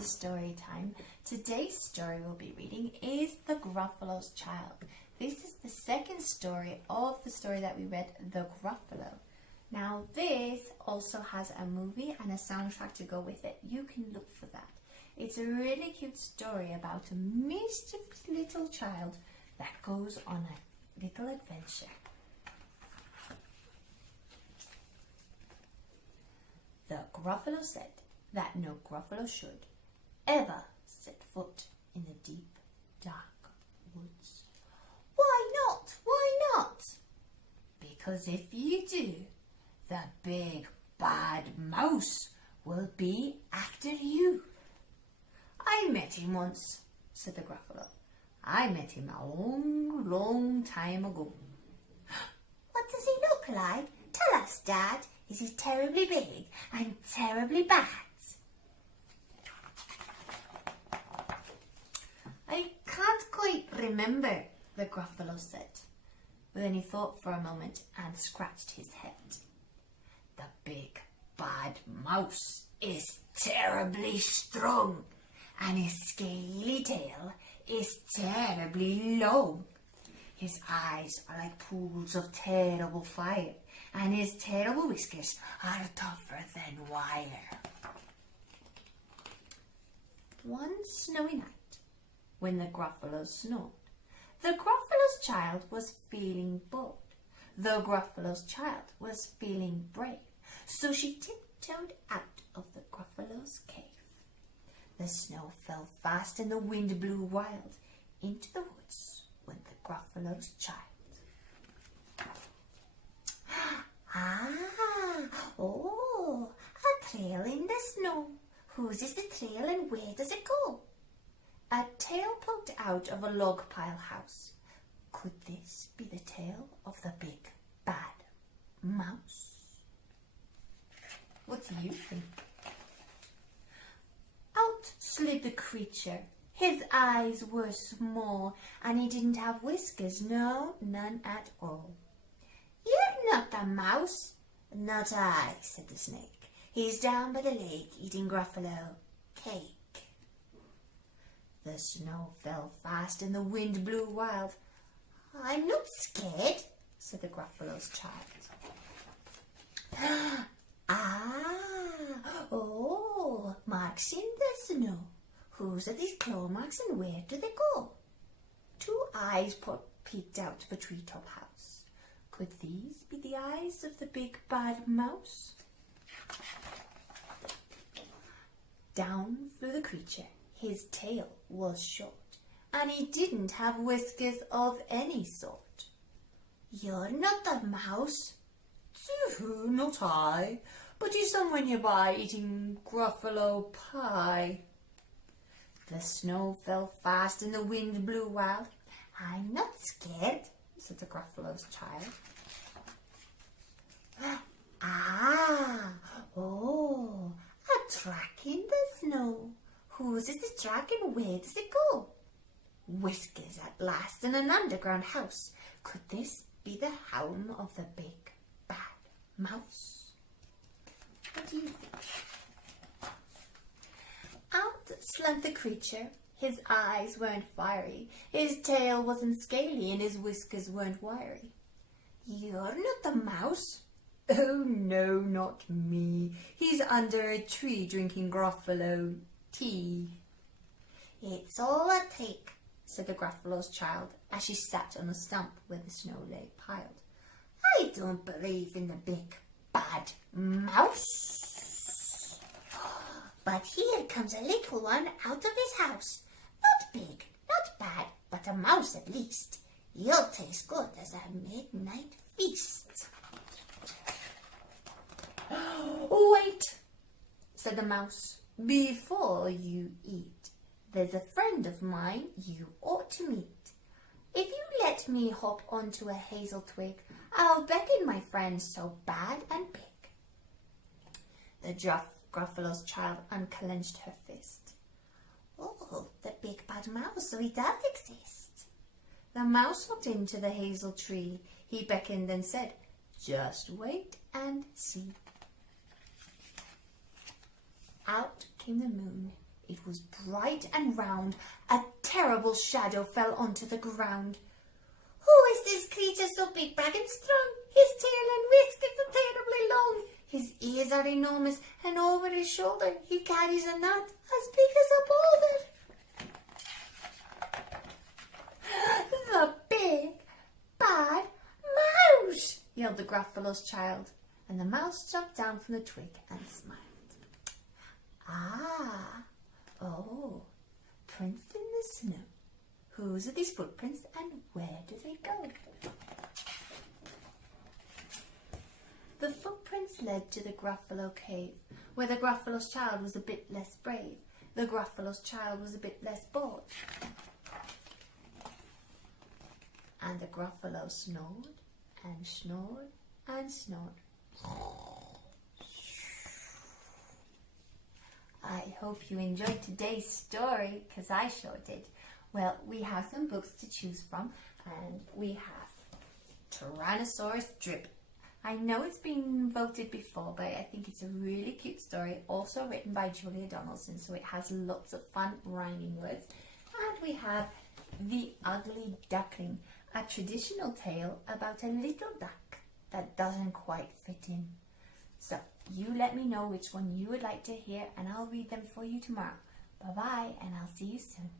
to story time. Today's story we'll be reading is The Gruffalo's Child. This is the second story of the story that we read, The Gruffalo. Now this also has a movie and a soundtrack to go with it. You can look for that. It's a really cute story about a mischievous little child that goes on a little adventure. The Gruffalo said that no Gruffalo should ever set foot in the deep, dark woods. Why not? Why not? Because if you do, the big bad mouse will be after you. I met him once, said the Gruffalo. I met him a long, long time ago. What does he look like? Tell us, Dad. Is he terribly big and terribly bad? I can't quite remember, the Gruffalo said. But then he thought for a moment and scratched his head. The big bad mouse is terribly strong, and his scaly tail is terribly long. His eyes are like pools of terrible fire, and his terrible whiskers are tougher than wire. One snowy night, when the Gruffalo snored, the Gruffalo's child was feeling bold. The Gruffalo's child was feeling brave, so she tiptoed out of the Gruffalo's cave. The snow fell fast and the wind blew wild into the woods when the Gruffalo's child. A trail in the snow. Whose is the trail and where does it go? A tail poked out of a log pile house. Could this be the tail of the big bad mouse? What do you think? Out slid the creature. His eyes were small, and he didn't have whiskers, no, none at all. You're not the mouse. Not I, said the snake. He's down by the lake eating Gruffalo cake. The snow fell fast and the wind blew wild. I'm not scared, said the Gruffalo's child. Marks in the snow. Whose are these claw marks and where do they go? Two eyes peeked out of a treetop house. Could these be the eyes of the big bad mouse? Down flew the creature. His tail was short, and he didn't have whiskers of any sort. You're not the mouse. Not I, but he's somewhere nearby eating Gruffalo pie. The snow fell fast and the wind blew wild. I'm not scared, said the Gruffalo's child. A track in the snow. Whose is the track and where does it go? Whiskers at last in an underground house. Could this be the home of the big bad mouse? What do you think? Out slunk the creature. His eyes weren't fiery, his tail wasn't scaly, and his whiskers weren't wiry. You're not the mouse. Oh no, not me. He's under a tree drinking Gruffalo tea. It's all a trick, said the Gruffalo's child as she sat on a stump where the snow lay piled. I don't believe in the big bad mouse. But here comes a little one out of his house. Not big, not bad, but a mouse at least. You'll taste good as a midnight feast. Wait, said the mouse, before you eat. There's a friend of mine you ought to meet. If you let me hop onto a hazel twig, I'll beckon my friend so bad and big. The Gruffalo's child unclenched her fist. Oh, the big bad mouse, so he does exist. The mouse looked into the hazel tree. He beckoned and said, just wait and see. Out came the moon It was bright and round. A terrible shadow fell onto the ground. Who is this creature so big, big and strong? His tail and whiskers are terribly long. His ears are enormous, and over his shoulder he carries a nut as big as a boulder. The big, bad mouse, yelled the Gruffalo's child, and the mouse jumped down from the twig and smiled. Ah, oh, prints in the snow. Whose are these footprints and where do they go? The footprints led to the Gruffalo cave, where the Gruffalo's child was a bit less brave. The Gruffalo's child was a bit less bored. And the Gruffalo snored and snored and snored. I hope you enjoyed today's story, because I sure did. Well, we have some books to choose from, and we have Tyrannosaurus Drip. I know it's been voted before, but I think it's a really cute story, also written by Julia Donaldson, so it has lots of fun rhyming words. And we have The Ugly Duckling, a traditional tale about a little duck that doesn't quite fit in. So, you let me know which one you would like to hear, and I'll read them for you tomorrow. Bye-bye, and I'll see you soon.